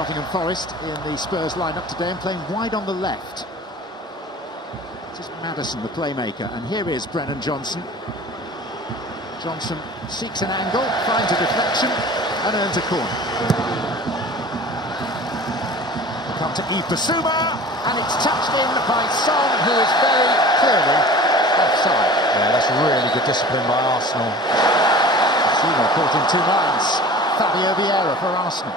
Nottingham Forest in the Spurs lineup today and playing wide on the left. This is Maddison, the playmaker, and here is Brennan Johnson. Johnson seeks an angle, finds a deflection and earns a corner. Come to Yves Bissouma, and it's touched in by Son, who is very clearly offside. Yeah, that's really good discipline by Arsenal. Bissouma caught in two minds. Fabio Vieira for Arsenal.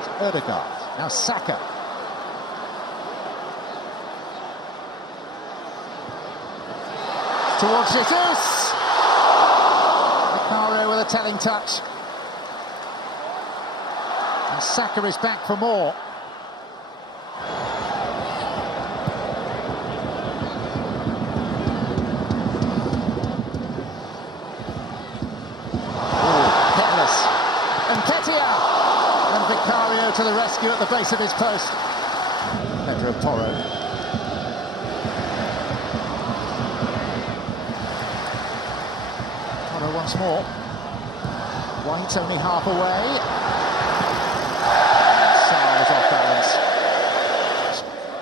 It's Ødegaard, now Saka. Towards Jesus. Vicario with a telling touch. And Saka is back for more. And Ketia, and Vicario to the rescue at the base of his post. Pedro Porro. Porro once more. White only half away. Sarr is off balance.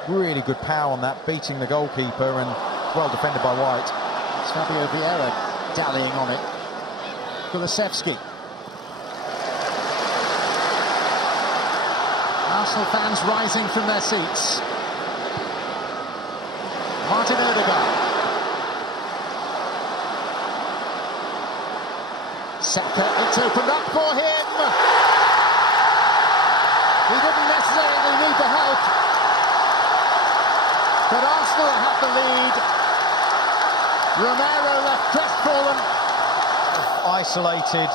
Really good power on that, beating the goalkeeper, and well defended by White. It's Fabio Vieira dallying on it. Kulusevski. Arsenal fans rising from their seats. Martin Ødegaard. Saka, it's opened up for him. He didn't necessarily need the help, but Arsenal have the lead. Romero left crestfallen. Isolated,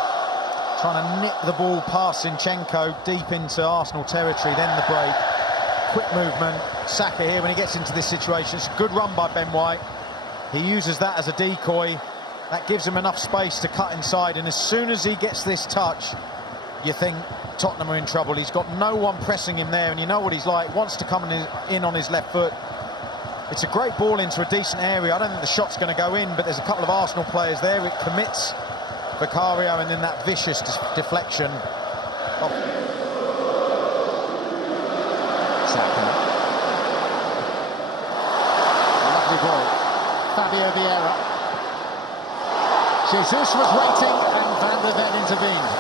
trying to nip the ball past Zinchenko deep into Arsenal territory, then the break. Quick movement, Saka here when he gets into this situation. It's a good run by Ben White. He uses that as a decoy. That gives him enough space to cut inside, and as soon as he gets this touch, you think Tottenham are in trouble. He's got no one pressing him there, and you know what he's like. Wants to come in on his left foot. It's a great ball into a decent area. I don't think the shot's going to go in, but there's a couple of Arsenal players there. It commits Vicario, and then that vicious deflection. Saka. Lovely ball. Fabio Vieira. Jesus was waiting, and Van der Ven intervened.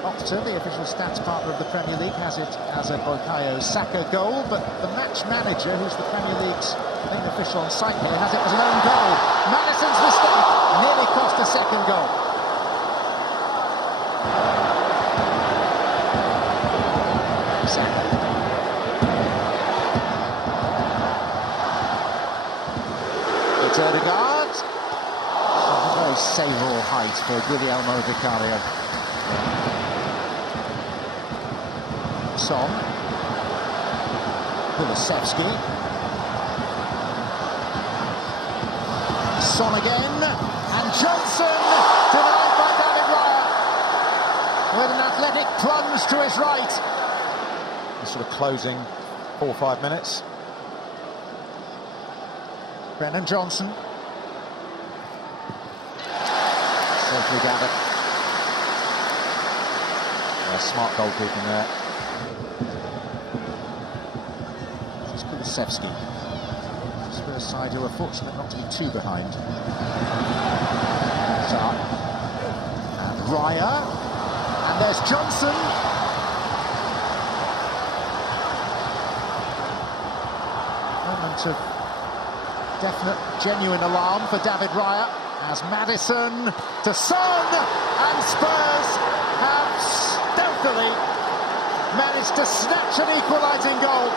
Opta, the official stats partner of the Premier League, has it as a Bukayo Saka goal, but the match manager, who's the Premier League's main official on site here, has it as an own goal. Maddison's mistake nearly cost a second goal. Saka. It's Ødegaard. A very savoural height for Guillermo Vicario. Son. Kulusevski. Son again. And Johnson denied by David Raya. With an athletic plunge to his right. Sort of closing 4 or 5 minutes. Brennan Johnson. Safely gathered. Yeah, smart goalkeeping there. This is Kulusevski. Spurs side who are fortunate not to be too behind. Sarr. And Raya. And there's Johnson. Moment of definite, genuine alarm for David Raya as Maddison to Son, and Spurs have stealthily managed to snatch an equalising goal.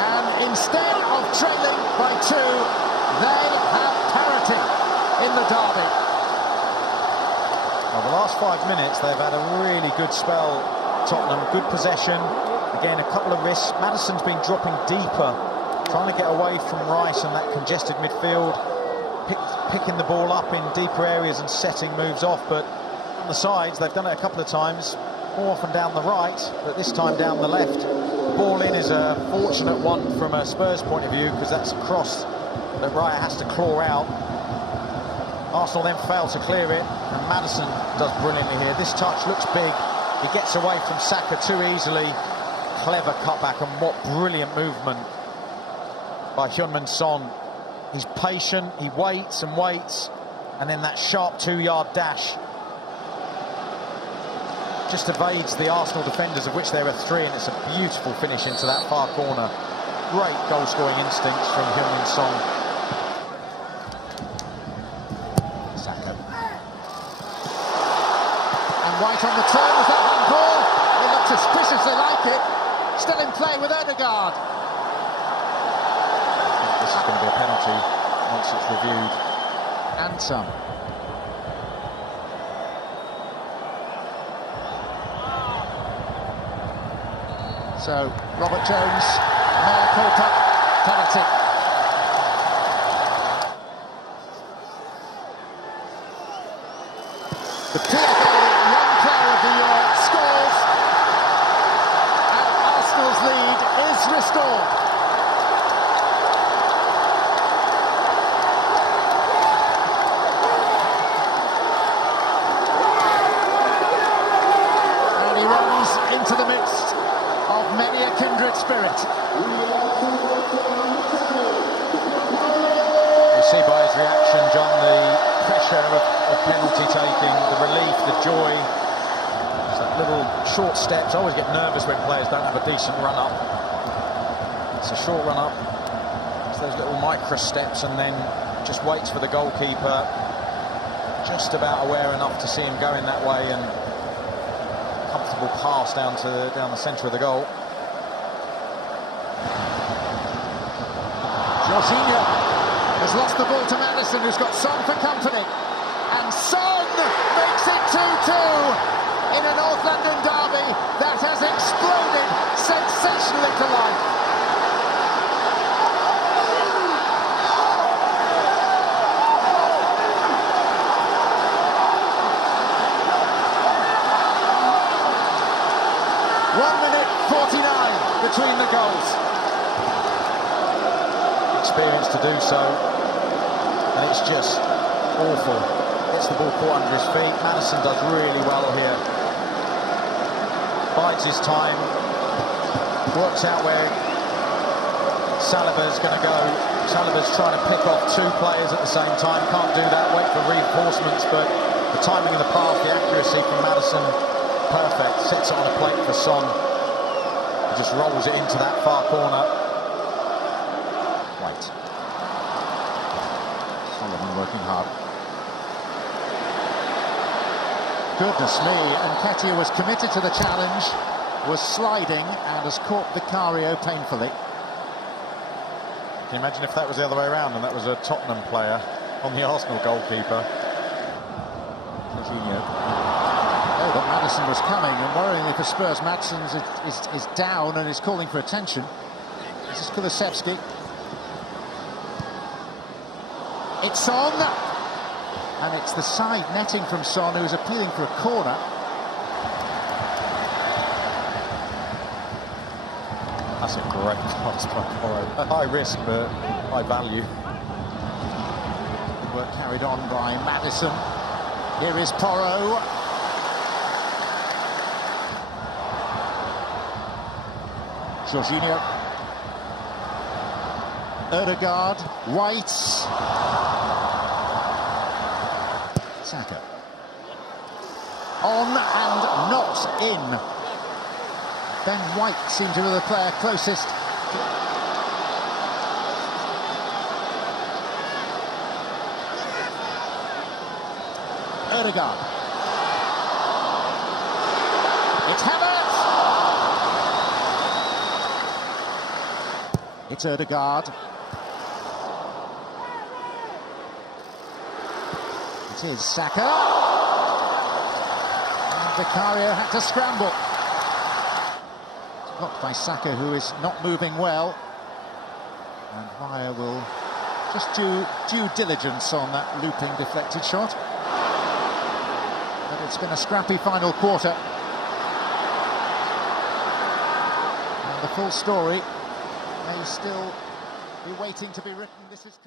And instead of trailing by 2, they have parity in the derby. Well, the last 5 minutes they've had a really good spell. Tottenham, good possession. Again, a couple of risks. Maddison's been dropping deeper, trying to get away from Rice and that congested midfield, picking the ball up in deeper areas and setting moves off. But on the sides, they've done it a couple of times, more often down the right, but this time down the left. The ball in is a fortunate one from a Spurs point of view, because that's a cross that Raya has to claw out. Arsenal then fail to clear it, and Maddison does brilliantly here. This touch looks big. He gets away from Saka too easily. Clever cutback, and what brilliant movement by Heung-min Son. He's patient, he waits and waits, and then that sharp 2-yard dash just evades the Arsenal defenders, of which there are 3, and it's a beautiful finish into that far corner. Great goal-scoring instincts from Heung-min Son. Saka. And White on the turn with that handball. It looked suspiciously like it. Still in play with Ødegaard. I think this is going to be a penalty once it's reviewed. And some. So, Robert Jones, mea culpa, penalty. The PFA Young Player of the Year scores, and Arsenal's lead is restored. And he runs into the midst of many a kindred spirit. You see by his reaction, John, the pressure of penalty taking, the relief, the joy. It's that little short steps. I always get nervous when players don't have a decent run-up. It's a short run-up. It's those little micro steps, and then just waits for the goalkeeper, just about aware enough to see him going that way, and comfortable pass down the centre of the goal. Jorginho has lost the ball to Maddison, who's got Son for company. And Son makes it 2-2 in a North London derby that has exploded sensationally to life. .1:49 between the goals. Experience to do so, and it's just awful. Gets the ball caught under his feet. Maddison does really well here. Bides his time, works out where Saliba's going to go. Saliba's trying to pick off 2 players at the same time. Can't do that, wait for reinforcements, but the timing of the pass, the accuracy from Maddison, perfect. Sets it on a plate for Son. He just rolls it into that far corner. White. Solomon working hard. Goodness me, Nketiah was committed to the challenge, was sliding, and has caught Vicario painfully. Can you imagine if that was the other way around and that was a Tottenham player on the Arsenal goalkeeper? Jorginho. Oh, but Maddison was coming, and worryingly for Spurs, Maddison is down and is calling for attention. This is Kulusevski. It's on, and it's the side netting from Son, who's appealing for a corner. That's a great pass by Porro. High risk, but high value. Good work carried on by Maddison. Here is Porro. Jorginho. Ødegaard. White. Saka. On and not in. Ben White seemed to be the player closest. Ødegaard. It's Havertz. It's Ødegaard. It is Saka. And Vicario had to scramble. Blocked by Saka, who is not moving well. And Raya will just do due diligence on that looping deflected shot. But it's been a scrappy final quarter. And the full story may still be waiting to be written. This is